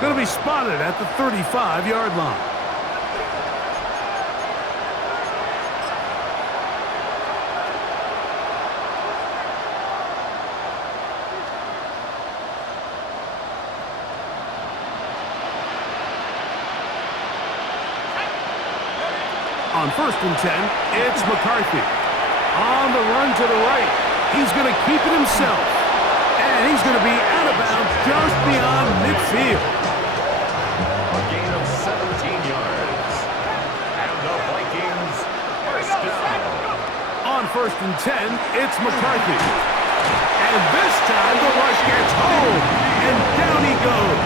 Going to be spotted at the 35-yard line. On 1st and 10, it's McCarthy. On the run to the right. He's going to keep it himself. And he's going to be out of bounds just beyond midfield. A gain of 17 yards. And the Vikings first down. On 1st and 10, it's McCarthy. And this time the rush gets home. And down he goes.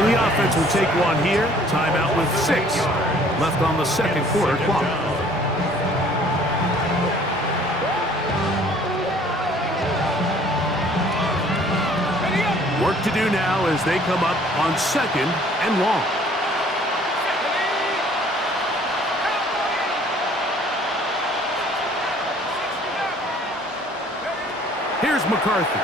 And the offense will take one here. Timeout with 6 left on the second quarter clock. Work to do now as they come up on 2nd and long. Here's McCarthy.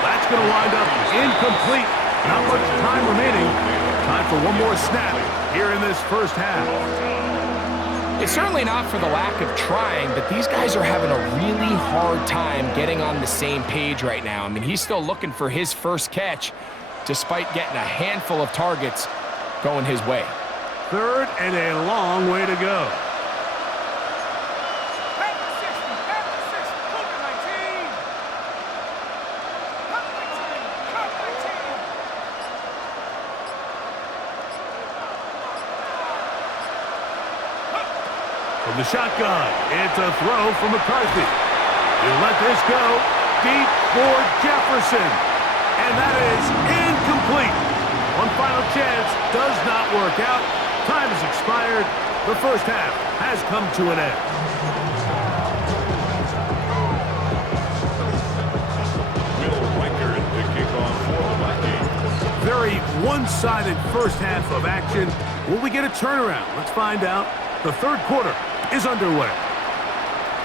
That's going to wind up incomplete. Not much time remaining. Time for one more snap here in this first half. It's certainly not for the lack of trying, but these guys are having a really hard time getting on the same page right now. I mean, he's still looking for his first catch, despite getting a handful of targets going his way. 3rd and a long way to go. From the shotgun, it's a throw for McCarthy. He'll let this go deep for Jefferson. And that is incomplete. One final chance does not work out. Time has expired. The first half has come to an end. Will Reichard the kickoff for the Vikings. Very one-sided first half of action. Will we get a turnaround? Let's find out. The third quarter is underway.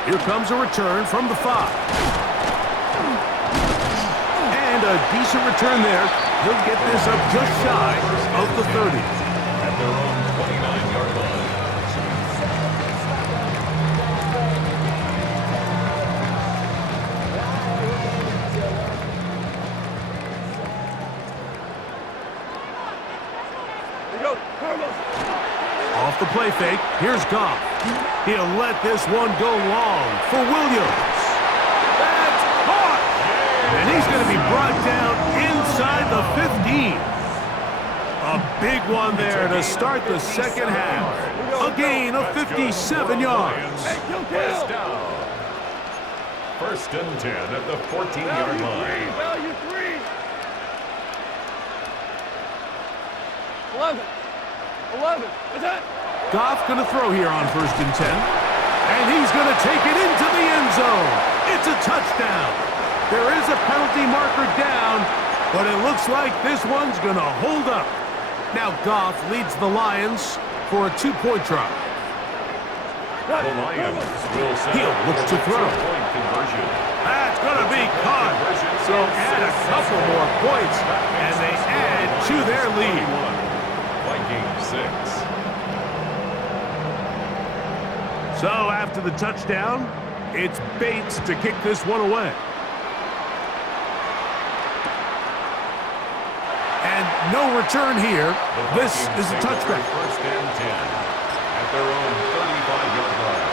Here comes a return from the 5. And a decent return there. He'll get this up just shy of the 30. At their own 29-yard line. Off the play fake, here's Goff. He'll let this one go long for Williams. That's caught! And he's going to be brought down inside the 15. A big one there to start the second half. A gain of 57 yards. First down. 1st and 10 at the 14-yard line. Value 3. 11. Is that? Goff going to throw here on 1st and 10. And he's going to take it into the end zone. It's a touchdown. There is a penalty marker down, but it looks like this one's going to hold up. Now Goff leads the Lions for a 2-point try. The Lions will send He'll look to throw. Point conversion. That's going to be caught. So add a couple more points, and they add to their lead. Vikings 6. So after the touchdown, it's Bates to kick this one away. And no return here. This is a touchback. 1st and 10 at their own 35-yard line.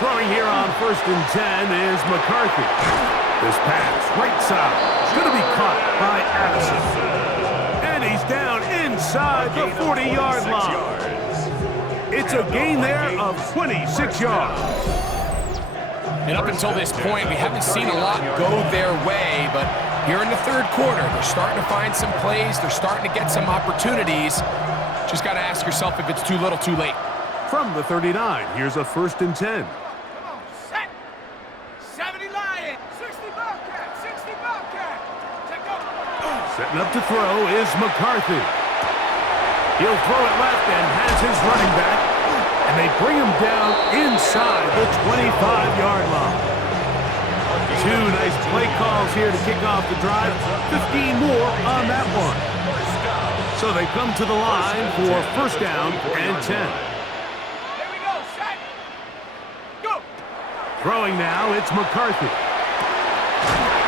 Throwing here on 1st and 10 is McCarthy. This pass, right side, going to be caught by Addison. And he's down inside the 40-yard line. It's a gain there of 26 yards. And up until this point, we haven't seen a lot go their way, but here in the third quarter, they're starting to find some plays. They're starting to get some opportunities. Just got to ask yourself if it's too little, too late. From the 39, here's a 1st and 10. Set. 70 Lion. 60 Bobcat. 60 Bobcat. Take up. Setting up to throw is McCarthy. He'll throw it left and has his running back. And they bring him down inside the 25-yard line. Two nice play calls here to kick off the drive. 15 more on that one. So they come to the line for first down and 10. Here we go, set, go. Throwing now, it's McCarthy.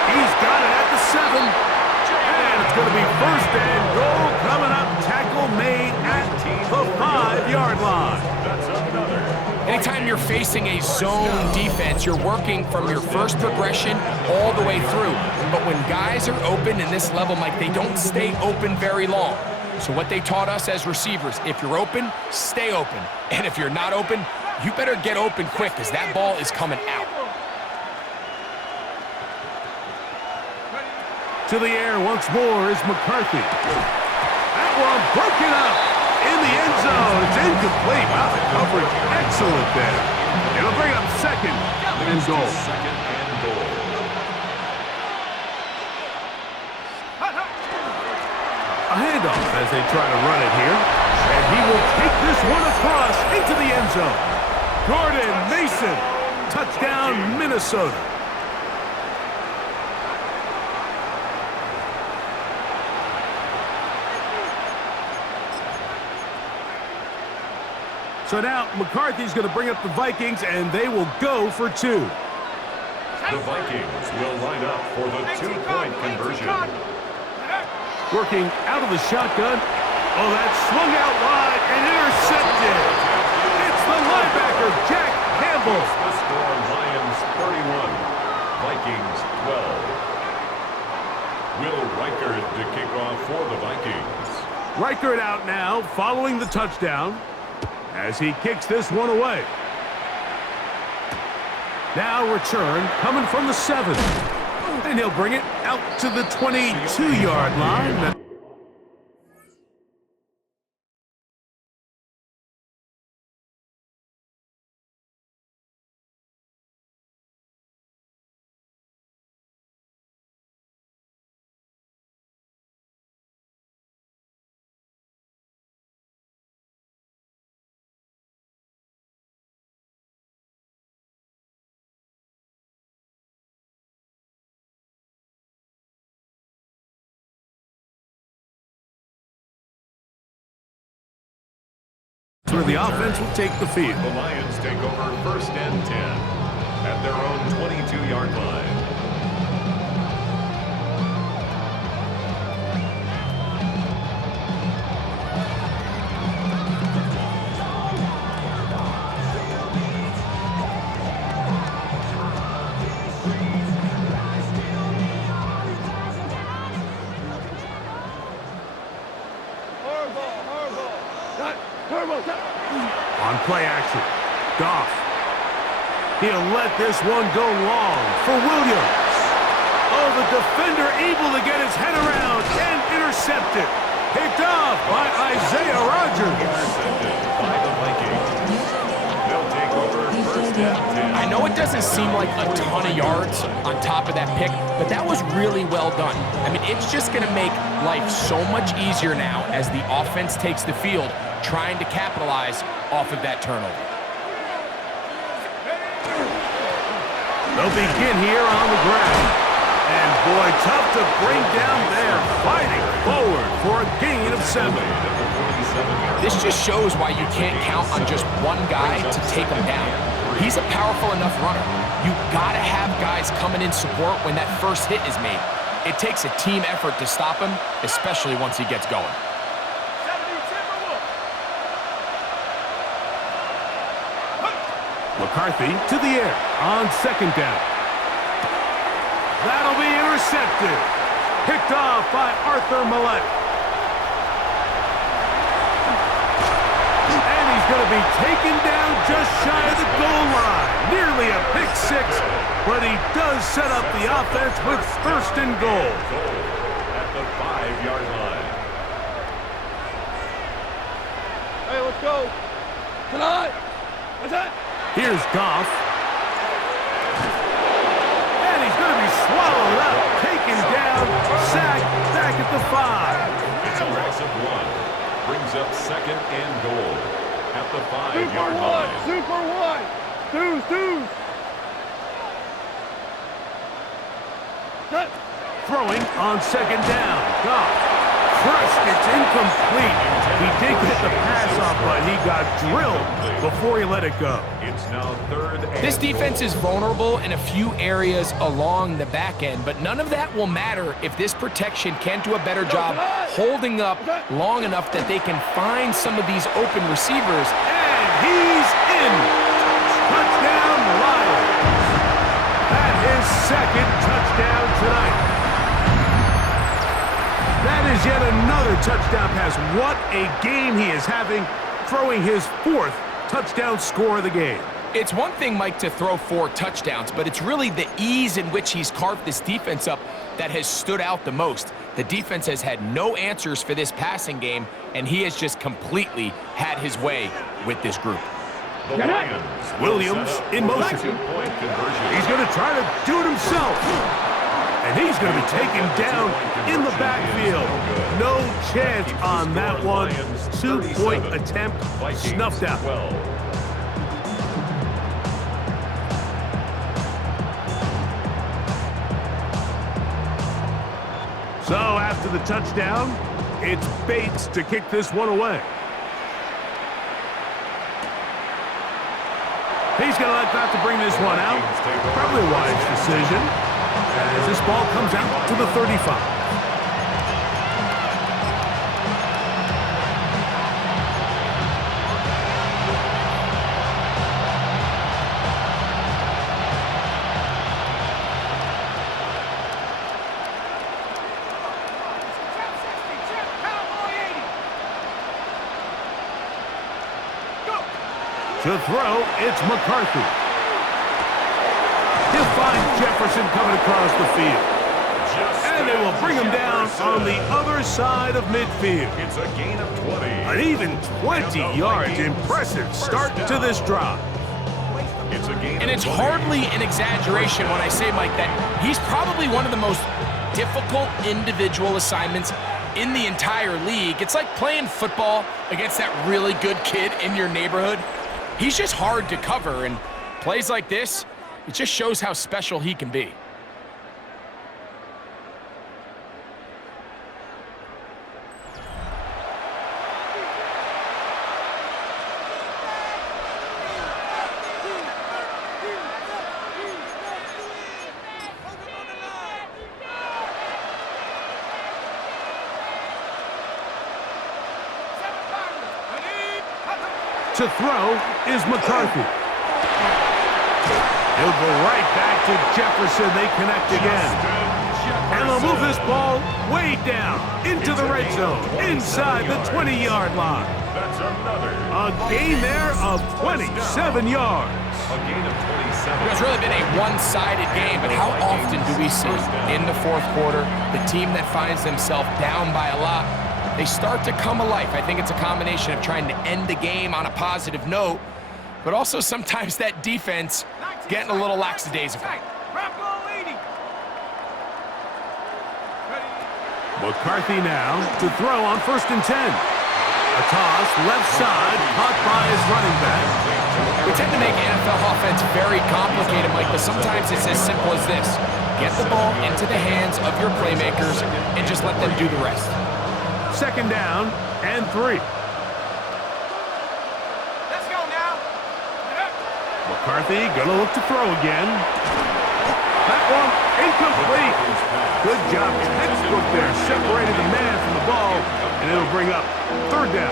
He's got it at the 7. And it's going to be first and goal coming up. Tackle made at the 5-yard line. Anytime you're facing a zone defense, you're working from your first progression all the way through. But when guys are open in this level, Mike, they don't stay open very long. So what they taught us as receivers, if you're open, stay open. And if you're not open, you better get open quick because that ball is coming out. To the air once more is McCarthy. That one broken up in the end zone. It's incomplete. Wow, the coverage excellent there. It'll bring up second and goal. A handoff as they try to run it here. And he will take this one across into the end zone. Jordan Mason. Touchdown, Minnesota. So now McCarthy's going to bring up the Vikings, and they will go for 2. The Vikings will line up for the 2-point conversion. Working out of the shotgun. Oh, that swung out wide and intercepted. It's the linebacker, Jack Campbell. The score, Lions 31, Vikings 12. Will Reichard to kick off for the Vikings. Reichard out now, following the touchdown, as he kicks this one away. Now return coming from the 7. And he'll bring it out to the 22-yard line. Where the offense will take the field. The Lions take over first and 10 at their own 22-yard line. On play action, Goff. He'll let this one go long for Williams. Oh, the defender able to get his head around and intercept it. Picked off by Isaiah Rodgers. By the Vikings. They'll take over first and 10. I know it doesn't seem like a ton of yards on top of that pick, but that was really well done. I mean, it's just going to make life so much easier now as the offense takes the field, trying to capitalize off of that turnover. They'll begin here on the ground. And boy, tough to bring down there. Fighting forward for a gain of 7. This just shows why you can't count on just one guy to take him down. He's a powerful enough runner. You gotta have guys coming in support when that first hit is made. It takes a team effort to stop him, especially once he gets going. McCarthy to the air on second down. That'll be intercepted. Picked off by Arthur Millette. And he's going to be taken down just shy of the goal line. Nearly a pick 6, but he does set up the offense with first and goal. At the 5-yard line. Hey, let's go. Tonight. What's that? Here's Goff. And he's going to be swallowed up, taken down, sacked back at the 5. It's a loss of 1. brings up second and goal at the 5-yard Super line. one, super one. Deuce. Cut. Throwing on second down. Goff. Crushed. It's incomplete. He did get the pass off, but he got drilled before he let it go. It's now third and This defense is vulnerable in a few areas along the back end, but none of that will matter if this protection can't do a better job holding up long enough that they can find some of these open receivers. And he's in. Touchdown, Lions. That is second touchdown tonight. That is yet another touchdown pass. What a game he is having, throwing his 4th touchdown score of the game. It's one thing, Mike, to throw 4 touchdowns, but it's really the ease in which he's carved this defense up that has stood out the most. The defense has had no answers for this passing game, and he has just completely had his way with this group. the Lions. Williams in motion. Two-point conversion. He's going to try to do it himself. And he's going to be taken down in the backfield. No chance on that one. 2-point attempt snuffed out. So after the touchdown, it's Bates to kick this one away. He's going to let that to bring this one out. Probably a wise decision. As this ball comes out to the 35. To throw, it's McCarthy. He'll find Jefferson coming across the field. And they will bring him down on the other side of midfield. It's a gain of 20. An even 20 yards. Impressive start to this drive. And it's hardly an exaggeration when I say, Mike, that he's probably one of the most difficult individual assignments in the entire league. It's like playing football against that really good kid in your neighborhood. He's just hard to cover, and plays like this, it just shows how special he can be. To throw is McCarthy. He'll go right back to Jefferson. They connect again. And they'll move this ball way down into the red zone, inside the 20-yard line. That's another. A gain there of 27 yards. A gain of 27. It's really been a one-sided game, but how often do we see in the fourth quarter the team that finds themselves down by a lot, they start to come alive? I think it's a combination of trying to end the game on a positive note, but also sometimes that defense getting a little lackadaisical. McCarthy now to throw on 1st and 10. A toss, left side, caught by his running back. We tend to make NFL offense very complicated, Mike, but sometimes it's as simple as this. Get the ball into the hands of your playmakers and just let them do the rest. 2nd down and 3. Let's go now. McCarthy gonna look to throw again. That one incomplete. Good job, textbook there. Separated the man from the ball, and it'll bring up 3rd down.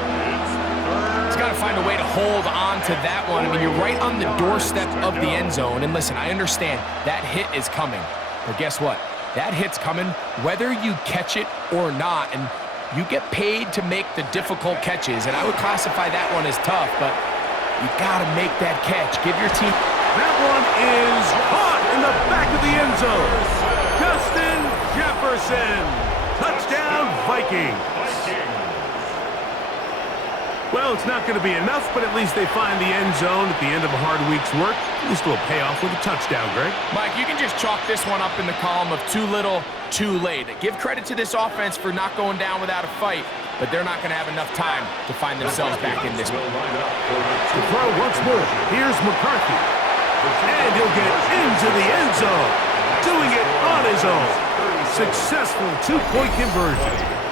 He's got to find a way to hold on to that one. I mean, you're right on the doorstep of the end zone. And listen, I understand that hit is coming. But guess what? That hit's coming whether you catch it or not. And you get paid to make the difficult catches. And I would classify that one as tough, but you got to make that catch. Give your team. That one is caught in the back of the end zone. Justin Jefferson. Touchdown, Vikings. Well, it's not going to be enough, but at least they find the end zone at the end of a hard week's work. At least it'll pay off with a touchdown, Greg. Mike, you can just chalk this one up in the column of too little, too late. Give credit to this offense for not going down without a fight, but they're not going to have enough time to find themselves back in this one. To throw once more. Here's McCarthy. And he'll get into the end zone. Doing it on his own. Successful two-point conversion.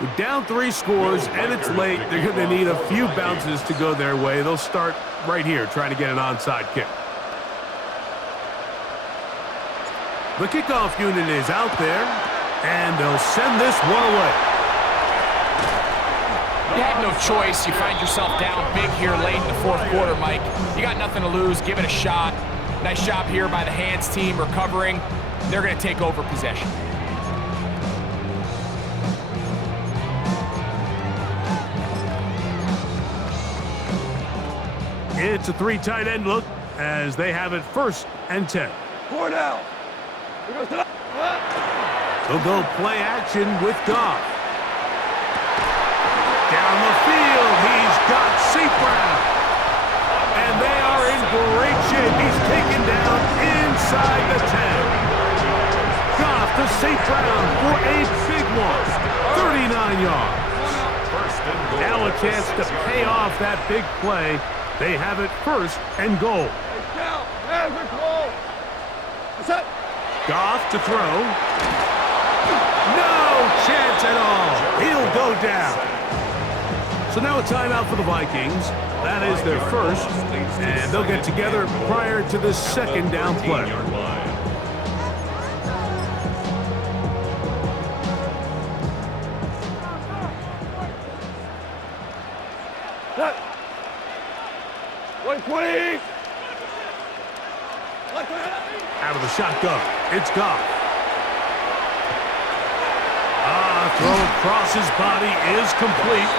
We're down 3 scores, and it's late. They're going to need a few bounces to go their way. They'll start right here, trying to get an onside kick. The kickoff unit is out there, and they'll send this one away. You had no choice. You find yourself down big here late in the 4th quarter, Mike. You got nothing to lose. Give it a shot. Nice job here by the hands team recovering. They're going to take over possession. It's a 3 tight end look as they have it 1st and 10. 4 now. They'll go play action with Goff. Down the field, he's got St. Brown. And they are in great shape. He's taken down inside the 10. Goff to St. Brown for a big one. 39 yards. Now a chance to pay off that big play. They have it 1st and goal. Goff to throw. No chance at all. He'll go down. So now a timeout for the Vikings. That is their 1st, and they'll get together prior to the 2nd down play. Out of the shotgun, it's Goff. Throw across his body is complete.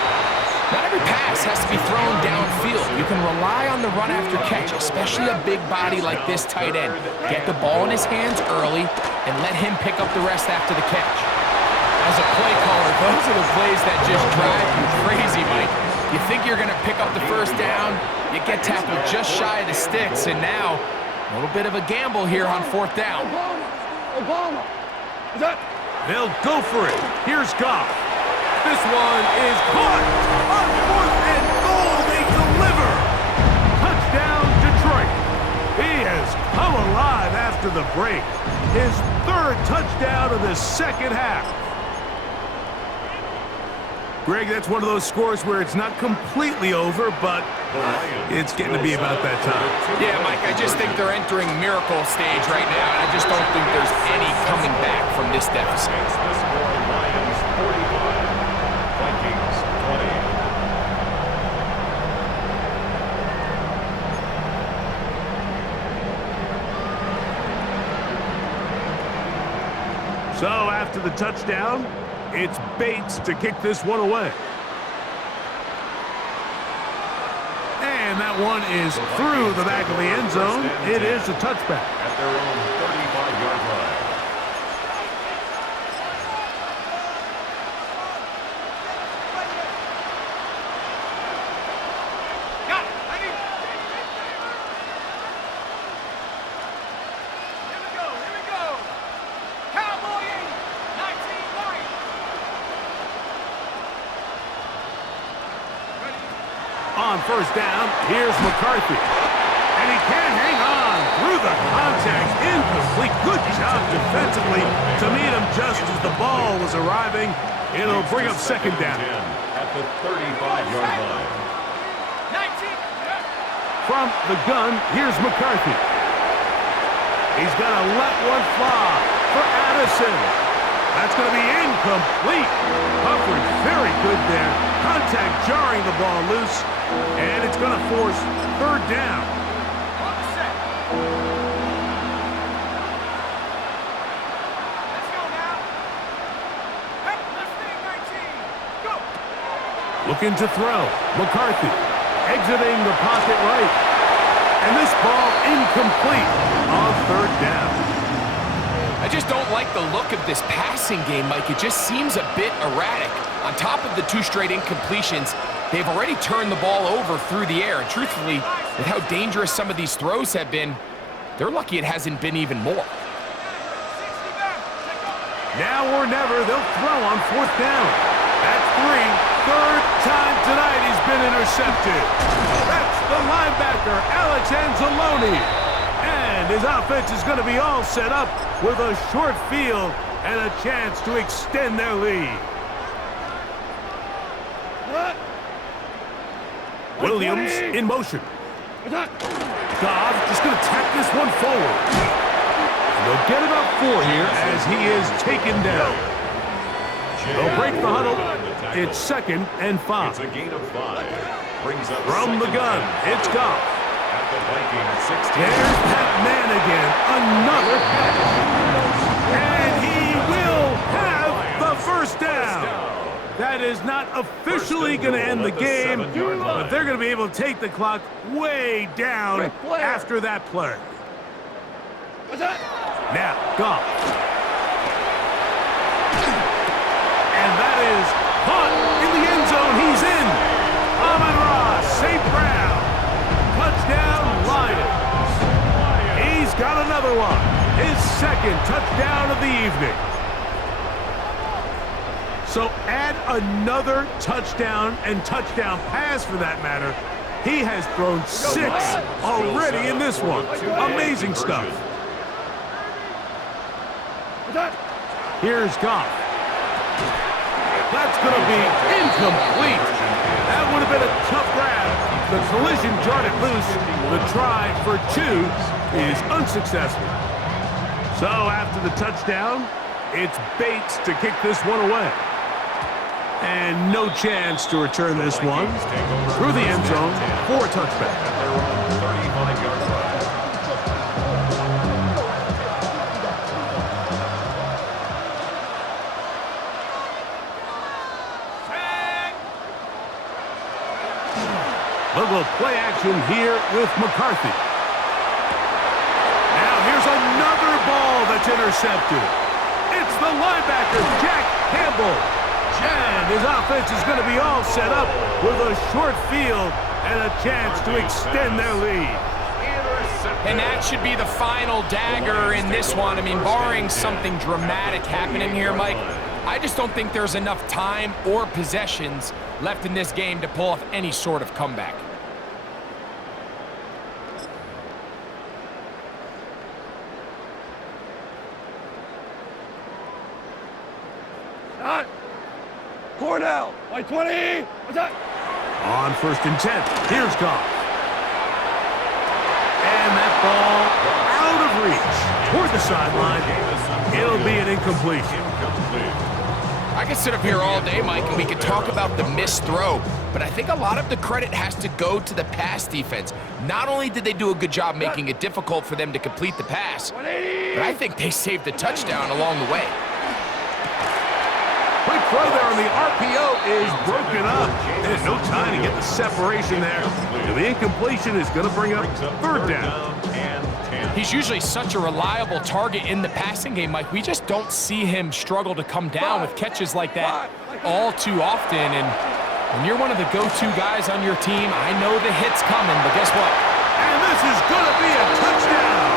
Not every pass has to be thrown downfield. You can rely on the run after catch, especially a big body like this tight end. Get the ball in his hands early and let him pick up the rest after the catch. As a play caller, those are the plays that just drive you crazy, Mike. You think you're going to pick up the 1st down, you get tackled just shy of the sticks, and now a little bit of a gamble here on 4th down. Obama. Is that? They'll go for it. Here's Goff. This one is caught. On 4th and goal, they deliver. Touchdown, Detroit. He has come alive after the break. His 3rd touchdown of the 2nd half. Greg, that's one of those scores where it's not completely over, but it's getting to be about that time. Yeah, Mike, I just think they're entering miracle stage right now, and I just don't think there's any coming back from this deficit. Lions 45, Vikings 20. So after the touchdown, it's Bates to kick this one away. And that one is through the back of the end zone. It is a touchback. At their own 35-yard line. On 1st down, here's McCarthy. And he can't hang on through the contact. Incomplete. Good job defensively to meet him just as the ball was arriving. It'll bring up 2nd down. At the 35-yard line. From the gun, here's McCarthy. He's going to let one fly for Addison. That's going to be incomplete. Coverage very good there. Contact jarring the ball loose. And it's going to force 3rd down. Looking to throw. McCarthy exiting the pocket right. And this ball incomplete on 3rd down. I just don't like the look of this passing game, Mike. It just seems a bit erratic. On top of the 2 straight incompletions, they've already turned the ball over through the air. And truthfully, with how dangerous some of these throws have been, they're lucky it hasn't been even more. Now or never, they'll throw on 4th down. That's 3. 3rd time tonight he's been intercepted. That's the linebacker, Alex Anzalone. And his offense is going to be all set up with a short field and a chance to extend their lead. Williams in motion. Goff just going to tap this one forward. And they'll get about 4 here as he is taken down. They'll break the huddle. It's 2nd and 5. It's a gain of 5. Brings up from the gun, it's Goff. At the Vikings 16. There's that man again. Another catch. And he will have the first down. That is not officially going to end the game, but they're going to be able to take the clock way down after that play. Now, Goff. And that is caught in the end zone. He's in. Amon-Ra, St. Brown. Touchdown, Lions. He's got another one. His 2nd touchdown of the evening. So add another touchdown and touchdown pass for that matter. He has thrown 6 already in this one. Amazing stuff. Here's Goff. That's going to be incomplete. That would have been a tough grab. The collision jarred it loose. The try for 2 is unsuccessful. So after the touchdown, it's Bates to kick this one away. And no chance to return this one through the end zone for a touchback. A little play action here with McCarthy. Now here's another ball that's intercepted. It's the linebacker, Jack Campbell. And his offense is going to be all set up with a short field and a chance to extend their lead. And that should be the final dagger in this one. I mean, barring something dramatic happening here, Mike, I just don't think there's enough time or possessions left in this game to pull off any sort of comeback. Cornell, by 20. What's that? On 1st and 10, here's Goff. And that ball out of reach toward the sideline. It'll be an incompletion. I could sit up here all day, Mike, and we could talk about the missed throw, but I think a lot of the credit has to go to the pass defense. Not only did they do a good job making it difficult for them to complete the pass, but I think they saved the touchdown along the way. Quick throw there on the RPO is broken up. There's no time to get the separation there. And the incompletion is going to bring up 3rd down. He's usually such a reliable target in the passing game, Mike. We just don't see him struggle to come down with catches like that all too often. And when you're one of the go-to guys on your team, I know the hit's coming, but guess what? And this is going to be a touchdown.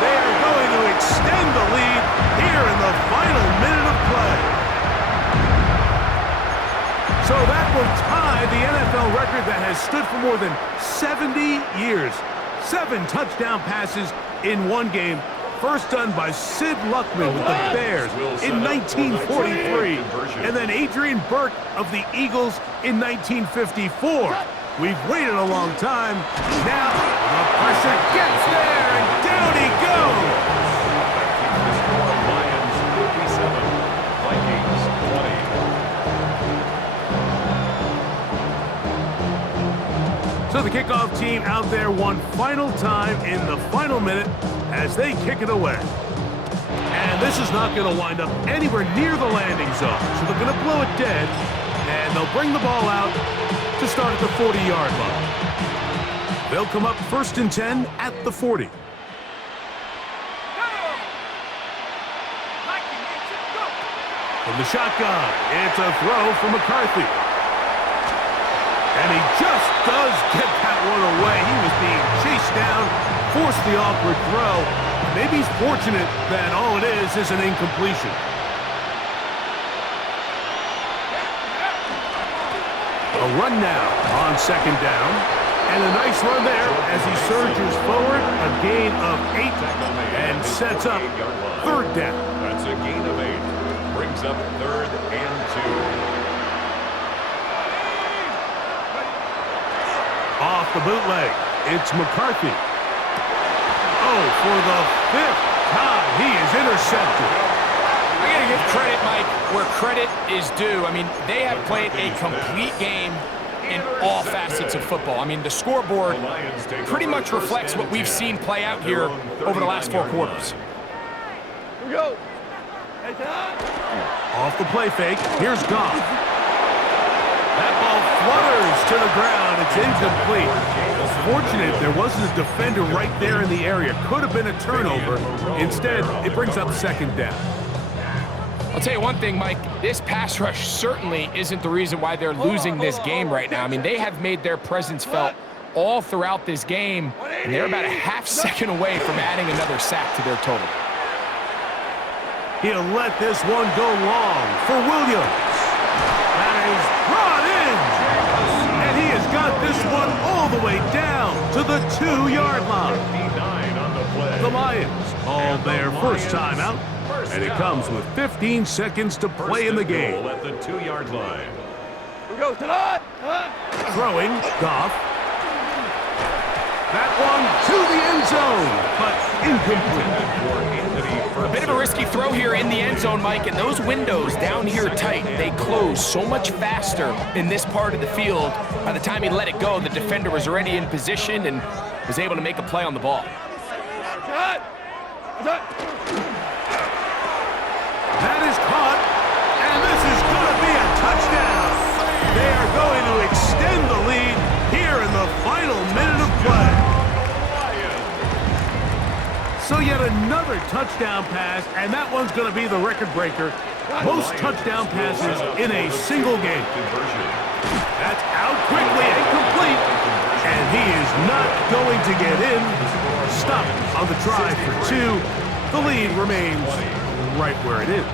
They are going to extend the lead here in the final minute of play. So that will tie the NFL record that has stood for more than 70 years. 7 touchdown passes in one game. First done by Sid Luckman with the Bears in 1943. And then Adrian Burke of the Eagles in 1954. We've waited a long time. Now the pressure gets there, and down he goes. Lions 57, Vikings 20. So the kickoff team out there one final time in the final minute as they kick it away. And this is not going to wind up anywhere near the landing zone. So they're going to blow it dead, and they'll bring the ball out to start at the 40-yard line. They'll come up 1st and 10 at the 40. From the shotgun, it's a throw from McCarthy. And he just does get that one away. He was being chased down, forced the awkward throw. Maybe he's fortunate that all it is an incompletion. A run now on second down. And a nice run there as he surges forward. A gain of 8 and sets up third down. That's a gain of 8. Brings up 3rd and 2. Off the bootleg, it's McCarthy. Oh, for the 5th time, he is intercepted. I got to give credit, Mike, where credit is due. I mean, they have played a complete game in all facets of football. I mean, the scoreboard pretty much reflects what we've seen play out here over the last 4 quarters. Here we go. Off the play fake, here's Goff. That ball flutters to the ground. It's incomplete. Fortunate there wasn't a defender right there in the area. Could have been a turnover. Instead, it brings up second down. I'll tell you one thing, Mike, this pass rush certainly isn't the reason why they're losing this game right now. I mean, they have made their presence felt all throughout this game, and they're about a half second away from adding another sack to their total. He'll let this one go long for Williams. That is brought in, and he has got this one all the way down to the 2-yard line. The Lions call their first timeout. And it comes with 15 seconds to play in the game. At the 2-yard line. Here we go. Tonight. Throwing, Goff. That one to the end zone, but incomplete. A bit of a risky throw here in the end zone, Mike, and those windows down here tight, they close so much faster in this part of the field. By the time he let it go, the defender was already in position and was able to make a play on the ball. That is caught, and this is going to be a touchdown. They are going to extend the lead here in the final minute of play. So yet another touchdown pass, and that one's going to be the record breaker. Most touchdown passes in a single game. That's out quickly and complete, and he is not going to get in. Stop on the try for 2. The lead remains right where it is.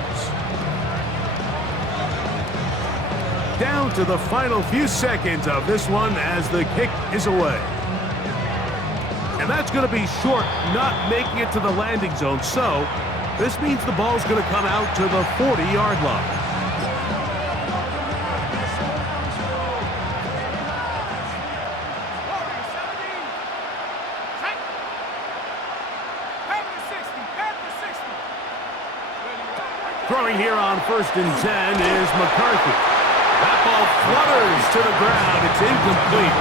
Down to the final few seconds of this one as the kick is away. And that's going to be short, not making it to the landing zone. So this means the ball's going to come out to the 40-yard line. Throwing here on 1st and 10 is McCarthy. That ball flutters to the ground. It's incomplete.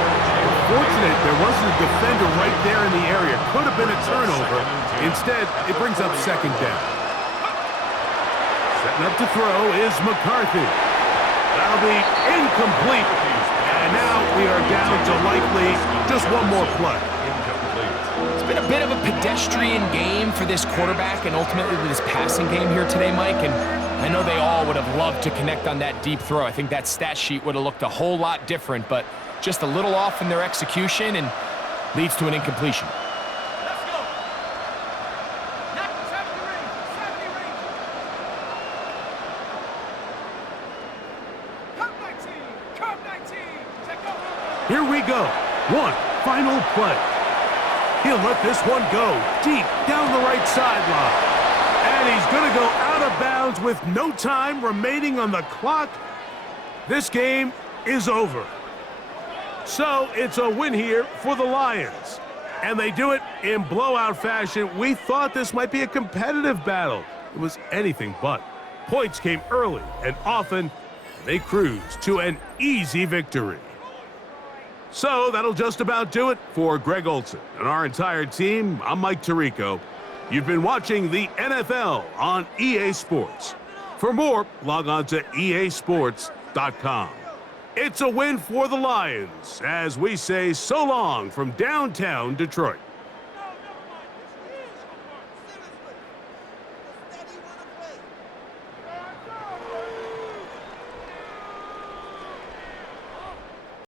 Fortunate there wasn't a defender right there in the area. Could have been a turnover. Instead, it brings up second down. Setting up to throw is McCarthy. That'll be incomplete. And now we are down to likely just one more play. It's been a bit of a pedestrian game for this quarterback and ultimately this passing game here today, Mike. And I know they all would have loved to connect on that deep throw. I think that stat sheet would have looked a whole lot different, but just a little off in their execution and leads to an incompletion. Let's go. 70 range. Come 19. Take over. Here we go. One final play. He'll let this one go deep down the right sideline. And he's going to go out of bounds with no time remaining on the clock. This game is over. So it's a win here for the Lions. And they do it in blowout fashion. We thought this might be a competitive battle. It was anything but. Points came early and often. They cruised to an easy victory. So that'll just about do it for Greg Olson and our entire team. I'm Mike Tirico. You've been watching the NFL on EA Sports. For more, log on to easports.com. It's a win for the Lions as we say so long from downtown Detroit.